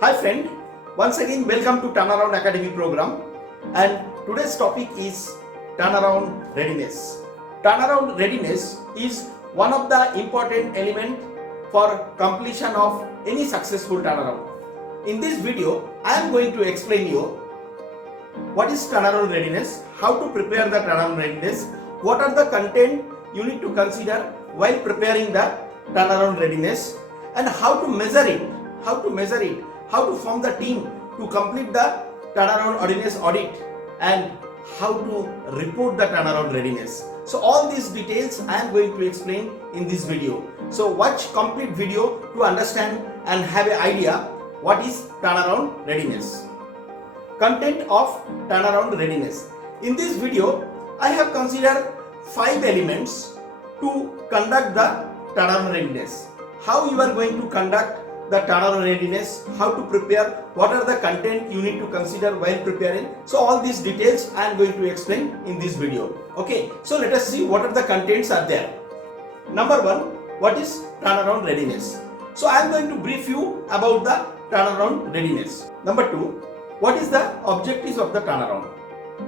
Hi friend, once again welcome to Turnaround Academy program, and today's topic is turnaround readiness. Turnaround readiness is one of the important element for completion of any successful turnaround. In this video, I am going to explain you what is turnaround readiness, how to prepare the turnaround readiness, what are the content you need to consider while preparing the turnaround readiness, and how to measure it, how to form the team to complete the turnaround readiness audit, and how to report the turnaround readiness. So all these details I am going to explain in this video. So watch complete video to understand and have an idea what is turnaround readiness. Content of turnaround readiness. In this video, I have considered 5 elements to conduct the turnaround readiness. How you are going to conduct the turnaround readiness, how to prepare, what are the content you need to consider while preparing. So all these details I am going to explain in this video. Okay, so let us see what are the contents are there. Number 1, what is turnaround readiness? So I am going to brief you about the turnaround readiness. Number 2, what is the objectives of the turnaround?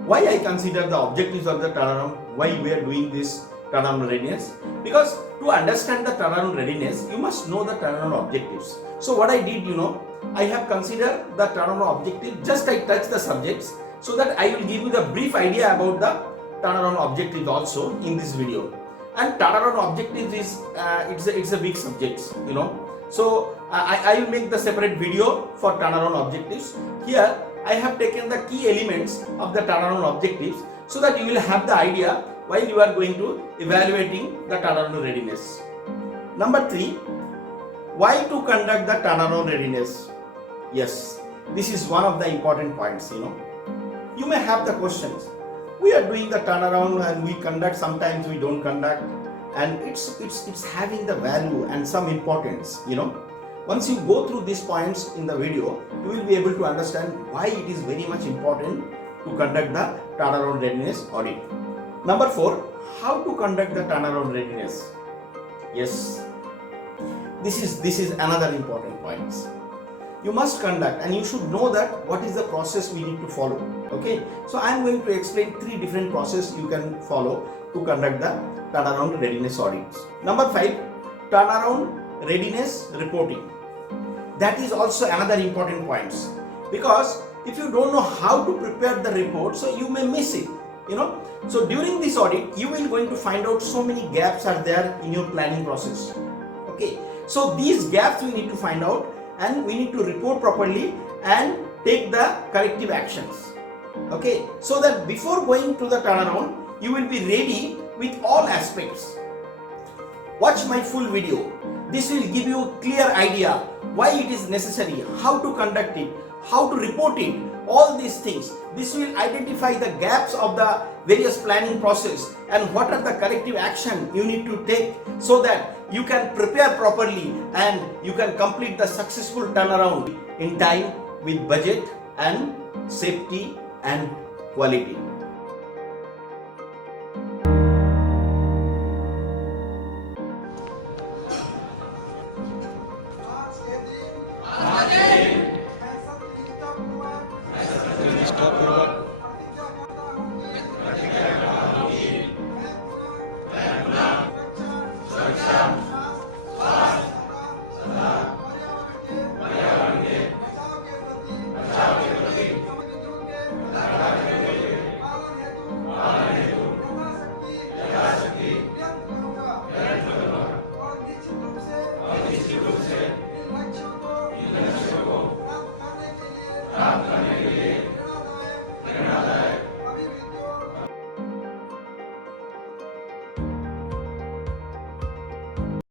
Why I consider the objectives of the turnaround, why we are doing this turnaround readiness? Because to understand the turnaround readiness, you must know the turnaround objectives. So what I did, I have considered the turnaround objective, just I touch the subjects so that I will give you the brief idea about the turnaround objectives also in this video. And turnaround objectives is, it's a big subject, So I will make the separate video for turnaround objectives. Here I have taken the key elements of the turnaround objectives so that you will have the idea while you are going to evaluating the turnaround readiness. Number 3, why to conduct the turnaround readiness? Yes, this is one of the important points. You may have the questions. We are doing the turnaround and we conduct, sometimes we don't conduct, and it's having the value and some importance. Once you go through these points in the video, you will be able to understand why it is very much important to conduct the turnaround readiness audit. Number 4, how to conduct the turnaround readiness? Yes, this is another important point. You must conduct, and you should know that what is the process we need to follow. Okay, so I am going to explain 3 different processes you can follow to conduct the turnaround readiness audits. Number 5, turnaround readiness reporting. That is also another important point, because if you don't know how to prepare the report, so you may miss it. So during this audit, you will going to find out so many gaps are there in your planning process. Okay, so these gaps we need to find out, and we need to report properly and take the corrective actions. Okay, so that before going to the turnaround, you will be ready with all aspects. Watch my full video. This will give you a clear idea why it is necessary, how to conduct it, how to report it, all these things. This will identify the gaps of the various planning process and what are the corrective action you need to take so that you can prepare properly and you can complete the successful turnaround in time with budget and safety and quality.